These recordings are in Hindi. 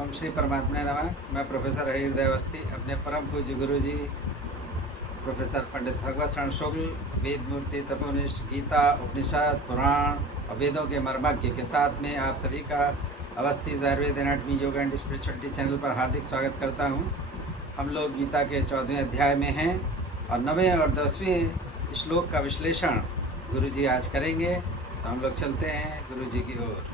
ओम श्री परमात्मा नमः। मैं प्रोफेसर हरिहृदय अवस्थी अपने परम पूज्य गुरु जी प्रोफेसर पंडित भगवत शरण शुक्ल वेद मूर्ति तपोनिष्ठ गीता उपनिषद पुराण और वेदों के मर्मज्ञ के साथ में आप सभी का Awasthi Ayurveda anatomy yoga and spirituality channel पर हार्दिक स्वागत करता हूं। हम लोग गीता के 14वें अध्याय में हैं और 9वें और 10वें श्लोक का विश्लेषण गुरु जी आज करेंगे। तो हम लोग चलते हैं गुरु जी की ओर।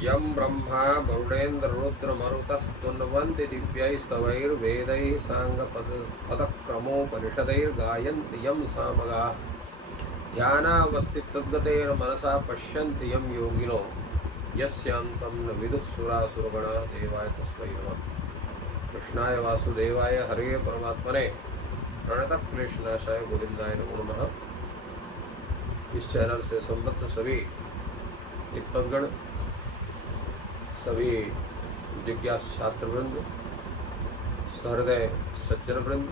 यं ब्रह्मा वरुणेन्द्र रुद्र मरुतस्तुन्वन्ति दिव्यैस्तवैर्वेदैः साङ्गपदक्रमोपनिषदैर्गायन्ति यं सामगाः ध्यानावस्थितद्गतेर्मनसा पश्यन्ति यं योगिनो यस्यान्तं न विदुः सुरासुरगणाः देवाय तस्मै नमः। कृष्णाय वासुदेवाय हरे परमात्मने प्रणतः क्लेशनाशाय गोविन्दाय नमो नमः। इस चैनल से संबद्ध सभी निपंगण, सभी जिज्ञासु छात्रवृंद, सहृदय सज्जन वृंद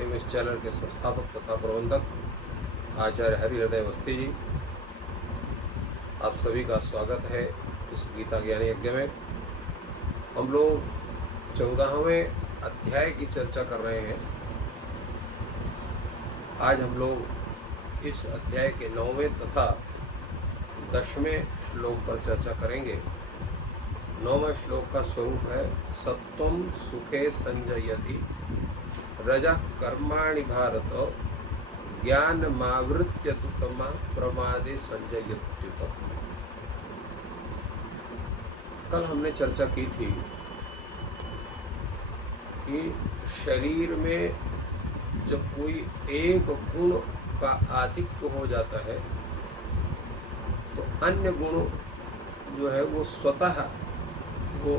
एवं इस चैनल के संस्थापक तथा प्रबंधक आचार्य हरिहृदय अवस्थी जी, आप सभी का स्वागत है इस गीता ज्ञान यज्ञ में। हम लोग 14वें अध्याय की चर्चा कर रहे हैं। आज हम लोग इस अध्याय के 9वें तथा 10वें श्लोक पर चर्चा करेंगे। 9वें श्लोक का स्वरूप है सत्वं सुखे संजयति रजः कर्माणि भारत ज्ञानमावृत्य तु तमः प्रमादे संजयत्युत। कल हमने चर्चा की थी कि शरीर में जब कोई एक गुण का आधिक्य हो जाता है तो अन्य गुण जो है वो स्वतः वो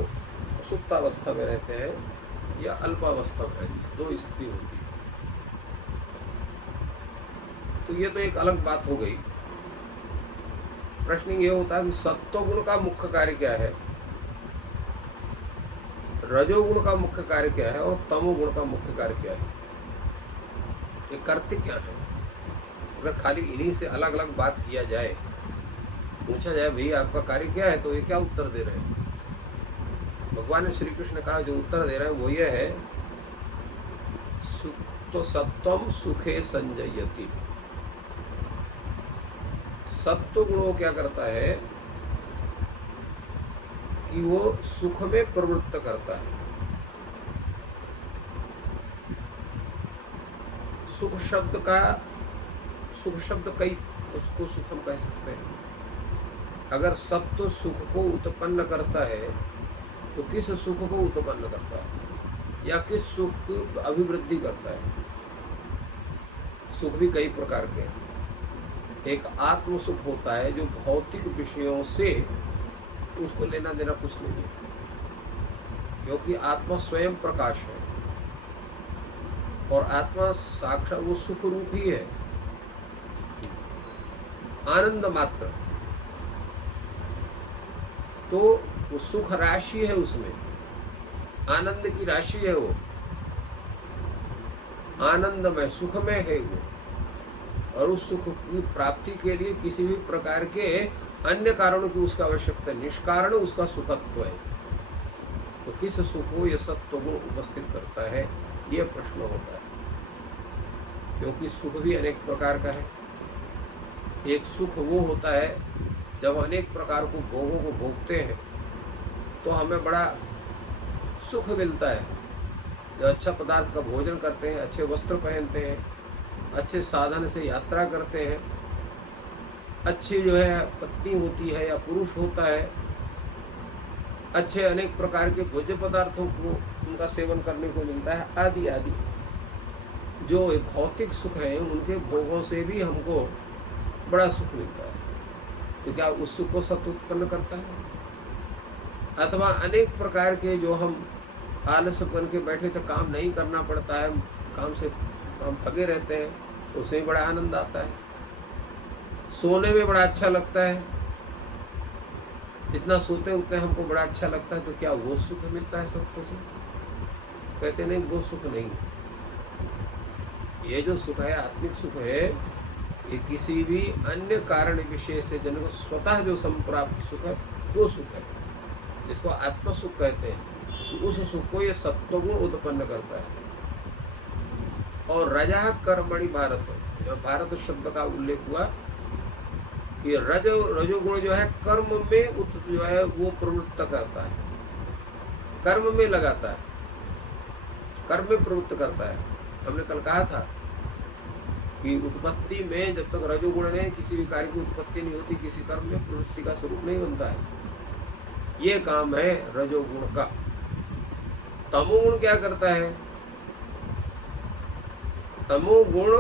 सुप्तावस्था में रहते हैं या अल्पावस्था में रहते हैं। दो स्थिति होती है। तो ये तो एक अलग बात हो गई। प्रश्न ये होता है कि सत्वगुण का मुख्य कार्य क्या है, रजोगुण का मुख्य कार्य क्या है और तमोगुण का मुख्य कार्य क्या है, ये करते क्या है। अगर खाली इन्हीं से अलग अलग बात किया जाए, पूछा जाए भाई आपका कार्य क्या है, तो ये क्या उत्तर दे रहे हैं। भगवान ने श्री कृष्ण कहा जो उत्तर दे रहे हैं वो ये है तो सत्वम सुखे संजयति। सत्व गुण क्या करता है कि वो सुख में प्रवृत्त करता है। सुख शब्द कई उसको सुख हम कह सकते हैं। अगर सत्व सुख को उत्पन्न करता है तो किस सुख को उत्पन्न करता है या किस सुख की अभिवृद्धि करता है। सुख भी कई प्रकार के हैं। एक आत्म सुख होता है जो भौतिक विषयों से उसको लेना देना कुछ नहीं है, क्योंकि आत्मा स्वयं प्रकाश है और आत्मा साक्षात वो सुख रूप ही है, आनंद मात्र। तो वो सुख राशि है, उसमें आनंद की राशि है, वो आनंदमय सुखमय है वो। और उस सुख की प्राप्ति के लिए किसी भी प्रकार के अन्य कारणों की उसका आवश्यकता, निष्कारण उसका सुखत्व है। तो किस सुख को यह सत्व गुण उपस्थित करता है, ये प्रश्न होता है। क्योंकि सुख भी अनेक प्रकार का है। एक सुख वो होता है जब अनेक प्रकार को भोगों को भोगते हैं तो हमें बड़ा सुख मिलता है। जब अच्छा पदार्थ का भोजन करते हैं, अच्छे वस्त्र पहनते हैं, अच्छे साधन से यात्रा करते हैं, अच्छी जो है पत्नी होती है या पुरुष होता है, अच्छे अनेक प्रकार के भोज्य पदार्थों को उनका सेवन करने को मिलता है, आदि आदि। जो भौतिक सुख है उनके भोगों से भी हमको बड़ा सुख मिलता है। तो क्या उस सुख को सत्व उत्पन्न करता है? अथवा अनेक प्रकार के जो हम आलस्य बन के बैठे थे, काम नहीं करना पड़ता है, काम से हम भगे रहते हैं, उसमें बड़ा आनंद आता है। सोने में बड़ा अच्छा लगता है, जितना सोते उतना हमको बड़ा अच्छा लगता है। तो क्या वो सुख मिलता है सबको सुख? कहते नहीं, वो सुख नहीं। ये जो सुख है, आत्मिक सुख है, ये किसी भी अन्य कारण विशेष से जन को स्वतः जो संप्राप्त सुख है वो सुख है, जिसको आत्म सुख कहते हैं। तो उस सुख को ये सत्वगुण उत्पन्न करता है। और रजः कर्मणि भारत, जब भारत शब्द का उल्लेख हुआ कि रजोगुण जो है कर्म में जो है वो प्रवृत्त करता है, कर्म में लगाता है, कर्म में प्रवृत्त करता है। हमने कल कहा था कि उत्पत्ति में जब तक रजोगुण ने किसी भी कार्य की उत्पत्ति नहीं होती, किसी कर्म में प्रवृत्ति का स्वरूप नहीं बनता है। ये काम है रजोगुण का। तमोगुण क्या करता है? तमोगुण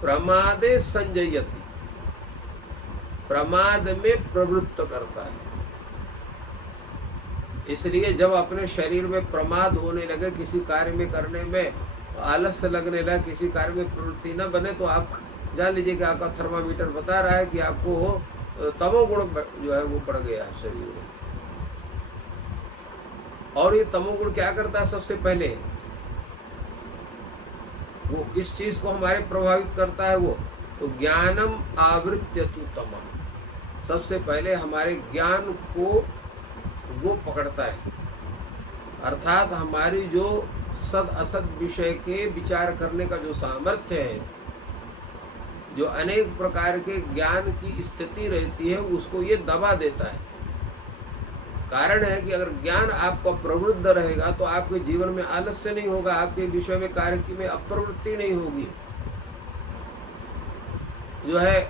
प्रमादे संजयति, प्रमाद में प्रवृत्त करता है। इसलिए जब अपने शरीर में प्रमाद होने लगे, किसी कार्य में करने में आलस्य लगने लगा, किसी कार्य में प्रवृत्ति न बने, तो आप जान लीजिए कि आपका थर्मामीटर बता रहा है कि आपको तमोगुण जो है वो बढ़ गया है शरीर में। और ये तमोगुण क्या करता है? सबसे पहले वो किस चीज को हमारे प्रभावित करता है? वो तो ज्ञानम आवृत्य तु तमः, सबसे पहले हमारे ज्ञान को वो पकड़ता है। अर्थात हमारी जो सद असद विषय के विचार करने का जो सामर्थ्य है, जो अनेक प्रकार के ज्ञान की स्थिति रहती है, उसको ये दबा देता है। कारण है कि अगर ज्ञान आपका प्रवृत्त रहेगा तो आपके जीवन में आलस्य नहीं होगा, आपके विषय में कार्य की में अप्रवृत्ति नहीं होगी, जो है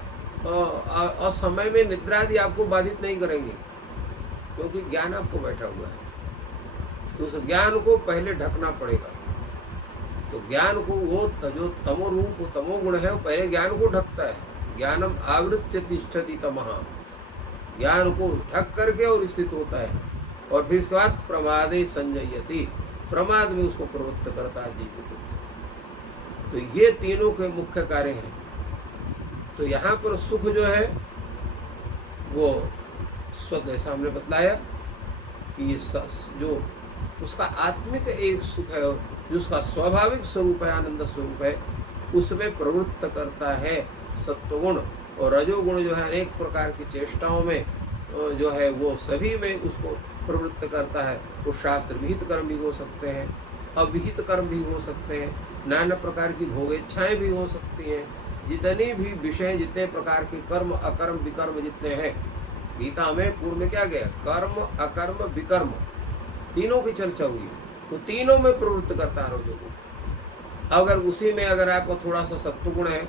असमय में निद्रा आदि आपको बाधित नहीं करेंगे, क्योंकि ज्ञान आपको बैठा हुआ है। तो उस ज्ञान को पहले ढकना पड़ेगा। तो ज्ञान को वो जो तमो रूप तमोगुण है, वो पहले ज्ञान को ढकता है। ज्ञानम आवृत्य तिष्ठति तमः, ज्ञान को ढक करके और स्थित होता है। और फिर इसके बाद प्रमादे संजयति, प्रमाद में उसको प्रवृत्त करता है जीव को। तो ये तीनों के मुख्य कार्य हैं। तो यहाँ पर सुख जो है वो स्वतः, जैसा हमने बतलाया कि ये जो उसका आत्मिक एक सुख है, जो उसका स्वाभाविक स्वरूप है, आनंद स्वरूप है, उसमें प्रवृत्त करता है सत्वगुण। और रजोगुण जो है अनेक प्रकार की चेष्टाओं में जो है वो सभी में उसको प्रवृत्त करता है। वो शास्त्र विहित कर्म भी हो सकते हैं, अविहित कर्म भी हो सकते हैं, नाना प्रकार की भोग इच्छाएं भी हो सकती हैं। जितनी भी विषय, जितने प्रकार के कर्म अकर्म विकर्म जितने हैं, गीता में पूर्व में क्या गया? कर्म अकर्म विकर्म तीनों की चर्चा हुई। तो तीनों में प्रवृत्त करता है रजोगुण। अगर उसी में अगर आपका थोड़ा सा सत्वगुण है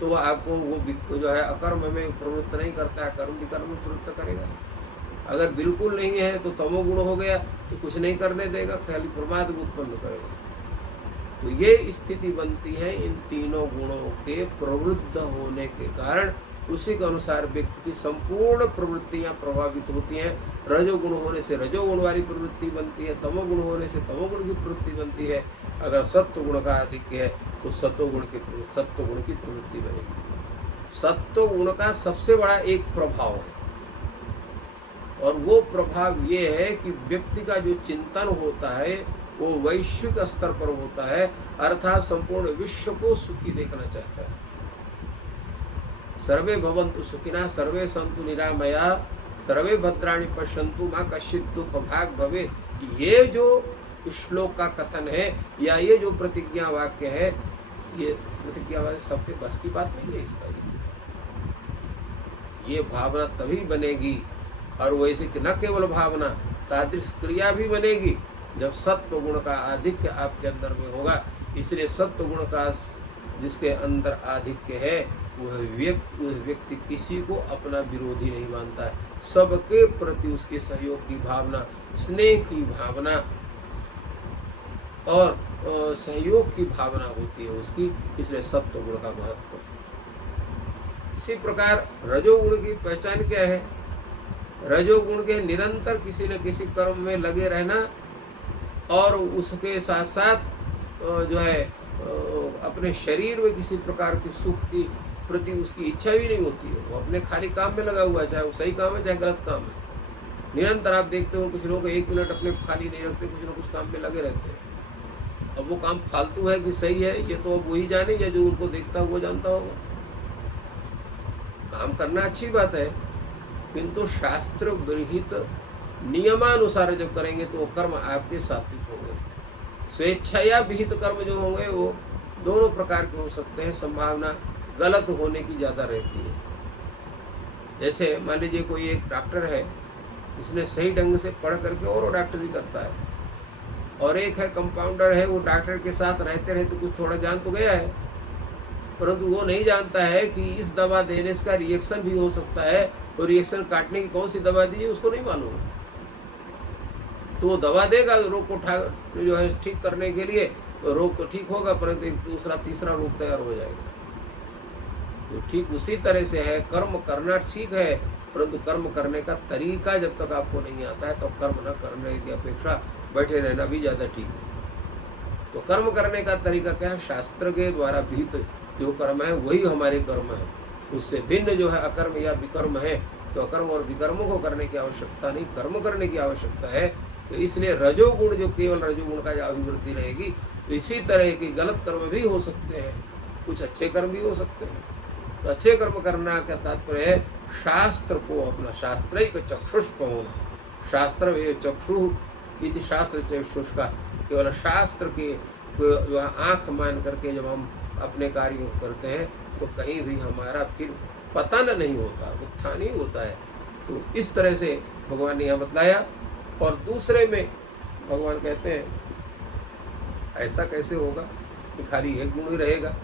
तो आपको वो जो है अकर्म में प्रवृत्त नहीं करता है, कर्म विकर्म में प्रवृत्त करेगा। अगर बिल्कुल नहीं है तो तमोगुण हो गया, तो कुछ नहीं करने देगा, खाली प्रमाद उत्पन्न करेगा। तो ये स्थिति बनती है इन तीनों गुणों के प्रवृत्त होने के कारण। उसी के अनुसार व्यक्ति की संपूर्ण प्रवृत्तियां प्रभावित होती हैं। रजोगुण होने से रजोगुण वाली प्रवृत्ति बनती है, तमोगुण होने से तमोगुण की प्रवृत्ति बनती है। अगर सत्वगुण का आधिक्य है तो सत्वगुण की प्रवृत्ति बनेगी। सत्वगुण का सबसे बड़ा एक प्रभाव है, और वो प्रभाव ये है कि व्यक्ति का जो चिंतन होता है वो वैश्विक स्तर पर होता है, अर्थात संपूर्ण विश्व को सुखी देखना चाहता है। सर्वे भवन्तु सुखिनः, सर्वे सन्तु निरामया, सर्वे भद्राणि पश्यन्तु मा कश्चित् दुःख भाग् भवेत्। ये जो श्लोक का कथन है या ये जो प्रतिज्ञा वाक्य है, ये प्रतिज्ञा वाक्य सबके बस की बात नहीं है। इसका ये भावना तभी बनेगी, और वैसे कि न केवल भावना, तादृश क्रिया भी बनेगी जब सत्व गुण का आधिक्य आपके अंदर में होगा। इसलिए सत्व गुण का जिसके अंदर आधिक्य है वह व्यक्ति किसी को अपना विरोधी नहीं मानता है। सबके प्रति उसके सहयोग की भावना, स्नेह की भावना और सहयोग की भावना होती है उसकी। इसलिए सत्व गुण का महत्व। इसी प्रकार रजोगुण की पहचान क्या है? रजोगुण के निरंतर किसी न किसी कर्म में लगे रहना, और उसके साथ साथ जो है अपने शरीर में किसी प्रकार की सुख की प्रति उसकी इच्छा भी नहीं होती है। वो अपने खाली काम में लगा हुआ है, चाहे वो सही काम है चाहे गलत काम है। निरंतर आप देखते हो कुछ लोग एक मिनट अपने खाली नहीं रखते, कुछ न कुछ काम में लगे रहते हैं। अब वो काम फालतू है कि सही है, ये तो अब वही जाने, या जो उनको देखता है वो जानता होगा। काम करना अच्छी बात है, किंतु शास्त्र विहित नियमानुसार जब करेंगे तो वो कर्म आपके सात्विक होंगे। स्वेच्छा विहित कर्म जो होंगे वो दोनों प्रकार के हो सकते हैं, संभावना गलत होने की ज़्यादा रहती है। जैसे मान लीजिए कोई एक डॉक्टर है, उसने सही ढंग से पढ़ करके और वो डॉक्टरी करता है, और एक है कंपाउंडर है, वो डॉक्टर के साथ रहते रहते कुछ थोड़ा जान तो गया है, परंतु वो नहीं जानता है कि इस दवा देने का रिएक्शन भी हो सकता है, और रिएक्शन काटने की कौन सी दवा दी है उसको नहीं मालूम। तो वो दवा देगा रोग को जो है ठीक करने के लिए, तो रोग तो ठीक होगा, परंतु एक दूसरा तीसरा रोग तैयार हो जाएगा। तो ठीक उसी तरह से है, कर्म करना ठीक है, परंतु कर्म करने का तरीका जब तक आपको नहीं आता है तो कर्म न करने की अपेक्षा बैठे रहना भी ज़्यादा ठीक है। तो कर्म करने का तरीका क्या है? शास्त्र के द्वारा विहित जो कर्म है वही हमारे कर्म है। उससे भिन्न जो है अकर्म या विकर्म है, तो अकर्म और विकर्मों को करने की आवश्यकता नहीं, कर्म करने की आवश्यकता है। तो इसलिए रजोगुण जो केवल रजोगुण का अभिवृद्धि रहेगी, तो इसी तरह के गलत कर्म भी हो सकते हैं, कुछ अच्छे कर्म भी हो सकते हैं। तो अच्छे कर्म करना का तात्पर्य है शास्त्र को अपना, शास्त्रैक चक्षुष को होना। शास्त्र वे चक्षु इति शास्त्र चक्षुष का, केवल शास्त्र के जो आँख मान करके जब हम अपने कार्यों को करते हैं तो कहीं भी हमारा फिर पतन नहीं होता, उत्थान ही होता है। तो इस तरह से भगवान ने यहाँ बतलाया। और दूसरे में भगवान कहते हैं ऐसा कैसे होगा कि खाली एक गुण ही रहेगा,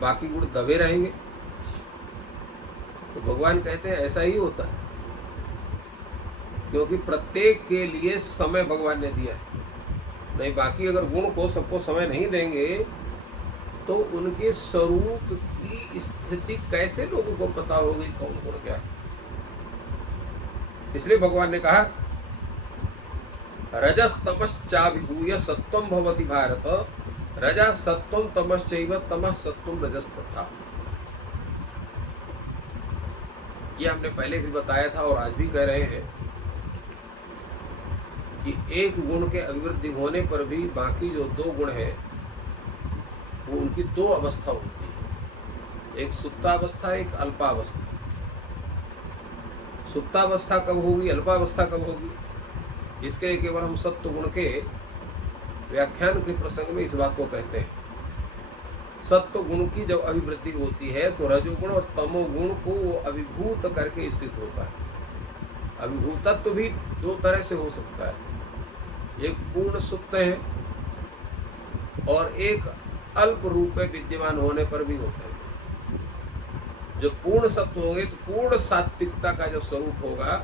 बाकी गुण दबे रहेंगे। तो भगवान कहते हैं ऐसा ही होता है, क्योंकि प्रत्येक के लिए समय भगवान ने दिया है। नहीं, बाकी अगर गुण को सबको समय नहीं देंगे तो उनके स्वरूप की स्थिति कैसे लोगों को पता होगी कौन गुण क्या। इसलिए भगवान ने कहा रजस्तमश्चाभिभूय सत्वं भवति भारत, रजा सत्वं तमश्चैव तमः सत्वं रजस्तथा। ये हमने पहले भी बताया था और आज भी कह रहे हैं कि एक गुण के अभिवृद्धि होने पर भी बाकी जो दो गुण हैं वो उनकी दो अवस्था होती है, एक सुप्तावस्था, एक अल्पावस्था। सुप्तावस्था कब होगी, अल्पावस्था कब होगी, इसके लिए केवल हम सत्व गुण के व्याख्यान के प्रसंग में इस बात को कहते हैं। सत्व गुण की जब अभिवृद्धि होती है तो रजोगुण और तमोगुण को वो अभिभूत करके स्थित होता है। अभिभूतत्व भी दो तरह से हो सकता है, एक पूर्ण सुप्त है और एक अल्प रूप में विद्यमान होने पर भी होते हैं। जो पूर्ण सत्व होंगे तो पूर्ण सात्विकता का जो स्वरूप होगा,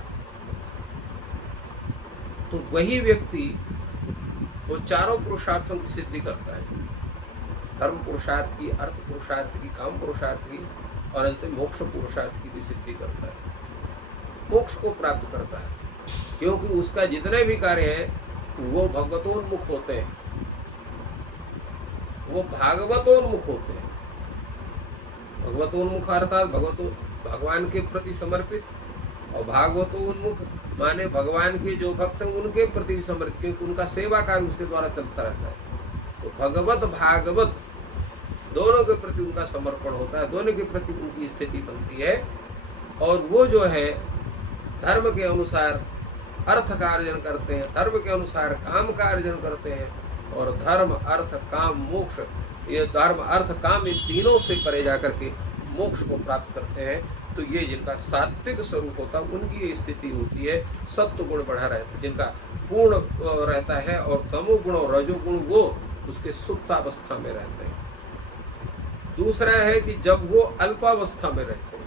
तो वही व्यक्ति वो चारों पुरुषार्थों की सिद्धि करता है, धर्म पुरुषार्थ की, अर्थ पुरुषार्थ की, काम पुरुषार्थ की और अंतिम मोक्ष पुरुषार्थ की भी सिद्धि करता है, मोक्ष को प्राप्त करता है। क्योंकि उसका जितने भी कार्य हैं वो भगवतोन्मुख होते हैं, वो भागवतोन्मुख होते हैं। भगवतोन्मुख अर्थात भगवान के प्रति समर्पित, और भागवतोन्मुख माने भगवान के जो भक्त हैं उनके प्रति समर्पित, क्योंकि उनका सेवा कार्य उसके द्वारा चलता रहता है। तो भगवत भागवत दोनों के प्रति उनका समर्पण होता है, दोनों के प्रति उनकी स्थिति बनती है। और वो जो है धर्म के अनुसार अर्थ का अर्जन करते हैं, धर्म के अनुसार काम का अर्जन करते हैं, और धर्म अर्थ काम मोक्ष, ये धर्म अर्थ काम इन तीनों से परे जाकर के मोक्ष को प्राप्त करते हैं। तो ये जिनका सात्विक स्वरूप होता है उनकी ये स्थिति होती है। सत्व गुण बढ़ा रहता है, जिनका पूर्ण रहता है, और तमोगुण और रजोगुण वो उसके सुप्तावस्था में रहते हैं। दूसरा है कि जब वो अल्पावस्था में रहते हैं,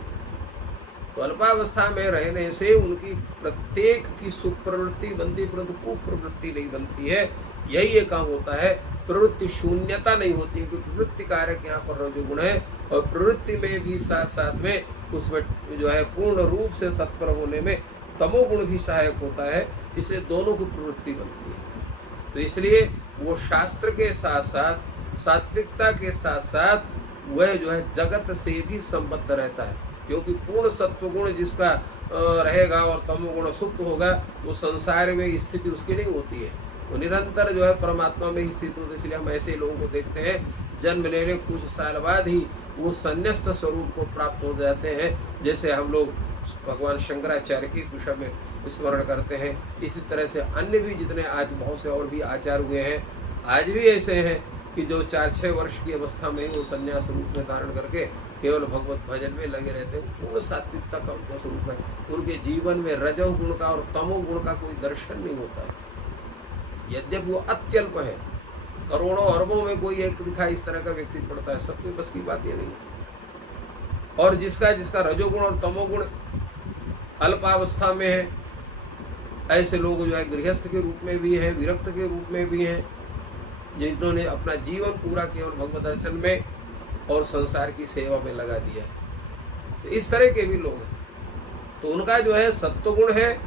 तो अल्पावस्था में रहने से उनकी प्रत्येक की सुप्रवृत्ति बनती, परंतु कुप्रवृत्ति नहीं बनती है। यही ये काम होता है, प्रवृत्ति शून्यता नहीं होती है, क्योंकि प्रवृत्ति कारक यहाँ पर रजोगुण है, और प्रवृत्ति में भी साथ साथ में उसमें जो है पूर्ण रूप से तत्पर होने में तमोगुण भी सहायक होता है। इसलिए दोनों की प्रवृत्ति बनती है। तो इसलिए वो शास्त्र के साथ साथ, सात्विकता के साथ साथ वह जो है जगत से भी संबद्ध रहता है, क्योंकि पूर्ण सत्वगुण जिसका रहेगा और तमोगुण सुप्त होगा, वो संसार में स्थिति उसकी नहीं होती है, वो निरंतर जो है परमात्मा में ही स्थित होती है। इसलिए हम ऐसे लोगों को देखते हैं, जन्म लेने कुछ साल बाद ही वो संन्यस्त स्वरूप को प्राप्त हो जाते हैं। जैसे हम लोग भगवान शंकराचार्य के विषय में स्मरण करते हैं। इसी तरह से अन्य भी जितने आज बहुत से और भी आचार्य हुए हैं, आज भी ऐसे हैं कि जो 4-6 वर्ष की अवस्था में ही वो संन्यास रूप में धारण करके केवल भगवत भजन में लगे रहते हैं। पूर्ण सात्विकता का उनका स्वरूप है। उनके जीवन में रजोगुण का और तमोगुण का कोई दर्शन नहीं होता है। यद्यपि वो अत्यल्प है, करोड़ों अरबों में कोई एक दिखाई इस तरह का व्यक्ति पड़ता है, सबके बस की बात ये नहीं है। और जिसका जिसका रजोगुण और तमोगुण अल्पावस्था में है, ऐसे लोग जो है गृहस्थ के रूप में भी हैं, विरक्त के रूप में भी हैं, जिन्होंने अपना जीवन पूरा केवल भगवत अर्चन में और संसार की सेवा में लगा दिया है। तो इस तरह के भी लोग हैं। तो उनका जो है सत्वगुण है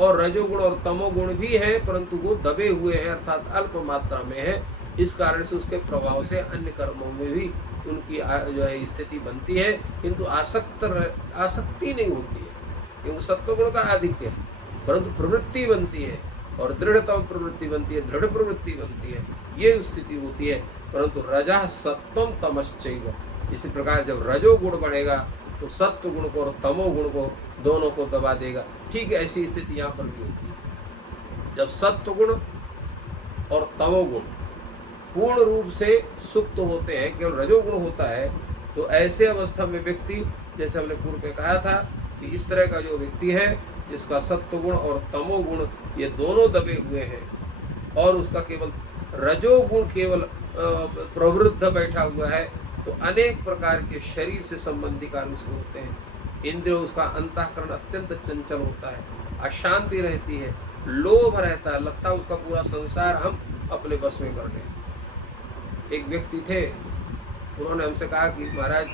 और रजोगुण और तमोगुण भी है, परंतु वो दबे हुए हैं, अर्थात अल्प मात्रा में है। इस कारण से उसके प्रभाव से अन्य कर्मों में भी उनकी जो है स्थिति बनती है, किंतु आसक्ति नहीं होती है, क्योंकि सत्वगुण का आधिक्य है, परंतु प्रवृत्ति बनती है और दृढ़तम प्रवृत्ति बनती है, दृढ़ प्रवृत्ति बनती है, ये स्थिति होती है। परंतु रजः सत्वम तमश्चैव, इसी प्रकार जब रजोगुण बढ़ेगा तो सत्व गुण को और तमोगुण को दोनों को दबा देगा। ठीक है, ऐसी स्थिति यहाँ पर भी होती है। जब सत्व गुण और तमोगुण पूर्ण रूप से सुप्त होते हैं, केवल रजोगुण होता है, तो ऐसे अवस्था में व्यक्ति, जैसे हमने पूर्व में कहा था कि इस तरह का जो व्यक्ति है जिसका सत्वगुण और तमोगुण ये दोनों दबे हुए हैं और उसका केवल रजोगुण केवल प्रवृद्ध बैठा हुआ है, तो अनेक प्रकार के शरीर से संबंधी कार्य उसको होते हैं। इंद्रिय, उसका अंतःकरण अत्यंत चंचल होता है, अशांति रहती है, लोभ रहता है, लगता है उसका पूरा संसार हम अपने बस में कर लें। एक व्यक्ति थे, उन्होंने हमसे कहा कि महाराज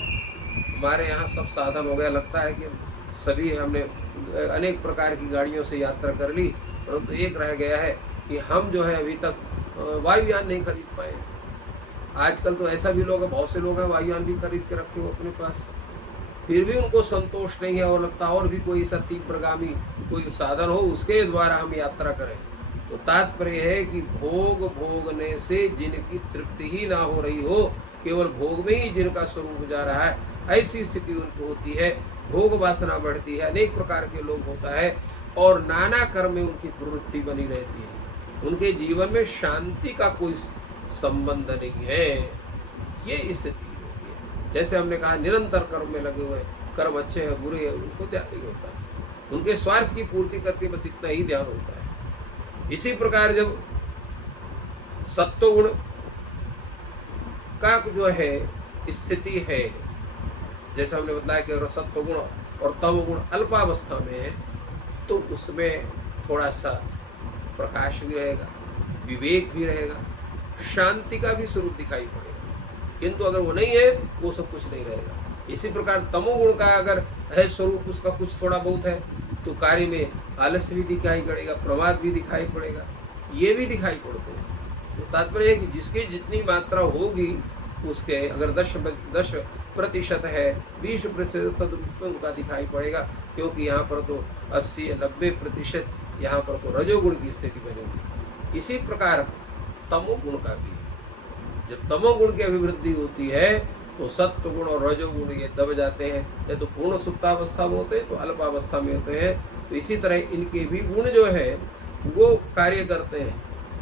हमारे यहाँ सब साधन हो गया, लगता है कि सभी हमने अनेक प्रकार की गाड़ियों से यात्रा कर ली, परंतु एक रह गया है कि हम जो है अभी तक वायुयान नहीं खरीद पाए। आजकल तो ऐसा भी लोग हैं, बहुत से लोग हैं वायुयान भी खरीद के रखे हो अपने पास, फिर भी उनको संतोष नहीं है और लगता और भी कोई ऐसा तीव्रगामी कोई साधन हो उसके द्वारा हम यात्रा करें। तो तात्पर्य है कि भोग भोगने से जिनकी तृप्ति ही ना हो रही हो, केवल भोग में ही जिनका स्वरूप जा रहा है, ऐसी स्थिति उनकी होती है। भोग वासना बढ़ती है, अनेक प्रकार के लोग होता है और नाना कर्म में उनकी प्रवृत्ति बनी रहती है। उनके जीवन में शांति का कोई संबंध नहीं है, ये स्थिति होती है। जैसे हमने कहा निरंतर कर्म में लगे हुए, कर्म अच्छे हैं बुरे हैं उनको ध्यान नहीं होता है, उनके स्वार्थ की पूर्ति करके बस इतना ही ध्यान होता है। इसी प्रकार जब सत्वगुण का जो है स्थिति है, जैसे हमने बताया कि अगर सत्वगुण और तमगुण अल्पावस्था में है तो उसमें थोड़ा सा प्रकाश भी रहेगा, विवेक भी रहेगा, शांति का भी स्वरूप दिखाई पड़ेगा। किंतु अगर वो नहीं है, वो सब कुछ नहीं रहेगा। इसी प्रकार तमोगुण का अगर है स्वरूप, उसका कुछ थोड़ा बहुत है, तो कार्य में आलस्य भी दिखाई पड़ेगा, प्रमाद भी दिखाई पड़ेगा, ये भी दिखाई पड़ते हैं। तो तात्पर्य है कि जिसकी जितनी मात्रा होगी उसके अगर 10% है, 20% तद उनका दिखाई पड़ेगा, क्योंकि यहाँ पर तो 80-90% यहाँ पर तो रजोगुण की स्थिति बनेगी। इसी प्रकार तमोगुण का भी है। जब तमोगुण की अभिवृद्धि होती है तो सत्वगुण और रजोगुण ये दब जाते हैं, या तो पूर्ण सुप्तावस्था में होते हैं तो अल्पावस्था में होते हैं। तो इसी तरह इनके भी गुण जो है वो कार्य करते हैं।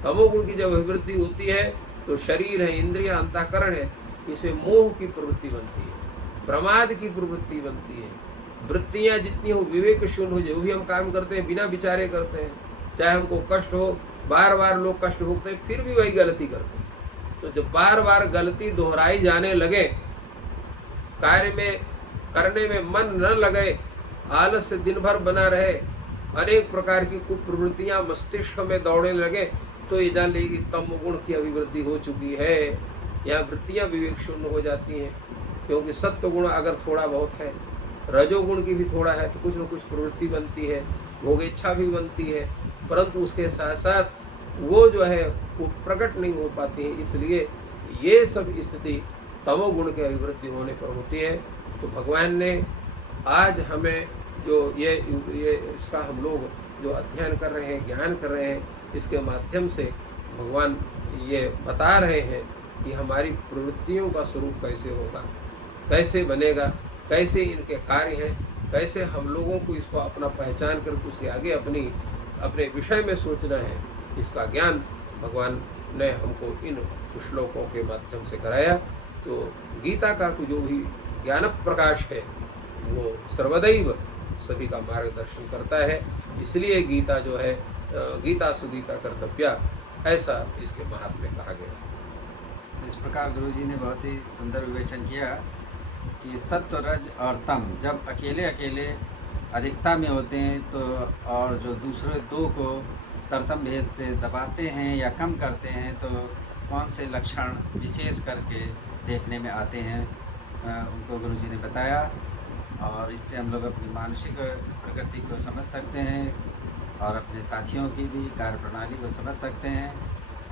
तमोगुण की जब अभिवृद्धि होती है तो शरीर है, इंद्रिय, अंतःकरण है, इसे मोह की प्रवृत्ति बनती है, प्रमाद की प्रवृत्ति बनती है। वृत्तियाँ जितनी हो, विवेक शून्य हो, जो भी हम काम करते हैं बिना विचारे करते हैं, चाहे हमको कष्ट हो, बार बार लोग कष्ट भोगते हैं फिर भी वही गलती करते हैं। तो जब बार बार गलती दोहराई जाने लगे, कार्य में करने में मन न लगे, आलस्य दिन भर बना रहे, अनेक प्रकार की कुप्रवृत्तियां मस्तिष्क में दौड़ने लगे, तो ये जान लीजिए तमोगुण की अभिवृद्धि हो चुकी है। यहाँ वृत्तियां विवेक शून्य हो जाती हैं, क्योंकि सत्वगुण अगर थोड़ा बहुत है, रजोगुण की भी थोड़ा है, तो कुछ न कुछ प्रवृत्ति बनती है, भोगेच्छा भी बनती है, परंतु उसके साथ साथ वो जो है वो प्रकट नहीं हो पाती है। इसलिए ये सब स्थिति तमोगुण के अभिवृद्धि होने पर होती है। तो भगवान ने आज हमें जो ये इसका हम लोग जो अध्ययन कर रहे हैं, ज्ञान कर रहे हैं, इसके माध्यम से भगवान ये बता रहे हैं कि हमारी प्रवृत्तियों का स्वरूप कैसे होगा, कैसे बनेगा, कैसे इनके कार्य हैं, कैसे हम लोगों को इसको अपना पहचान करके उसके आगे अपने विषय में सोचना है, इसका ज्ञान भगवान ने हमको इन श्लोकों के माध्यम से कराया। तो गीता का जो भी ज्ञान प्रकाश है वो सर्वदैव सभी का मार्गदर्शन करता है। इसलिए गीता जो है गीता सुगीता कर्तव्या, ऐसा इसके महात्म्य कहा गया। इस प्रकार गुरुजी ने बहुत ही सुंदर विवेचन किया कि सत्व, रज और तम जब अकेले अकेले अधिकता में होते हैं तो, और जो दूसरे दो को तरतम भेद से दबाते हैं या कम करते हैं, तो कौन से लक्षण विशेष करके देखने में आते हैं, उनको गुरुजी ने बताया। और इससे हम लोग अपनी मानसिक प्रकृति को समझ सकते हैं और अपने साथियों की भी कार्य प्रणाली को समझ सकते हैं,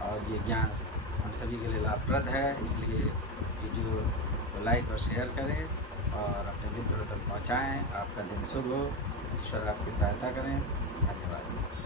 और ये ज्ञान हम सभी के लिए लाभप्रद है। इसलिए वीडियो को लाइक और शेयर करें और अपने मित्रों तक पहुंचाएं। आपका दिन शुभ हो, ईश्वर आपकी सहायता करें। धन्यवाद।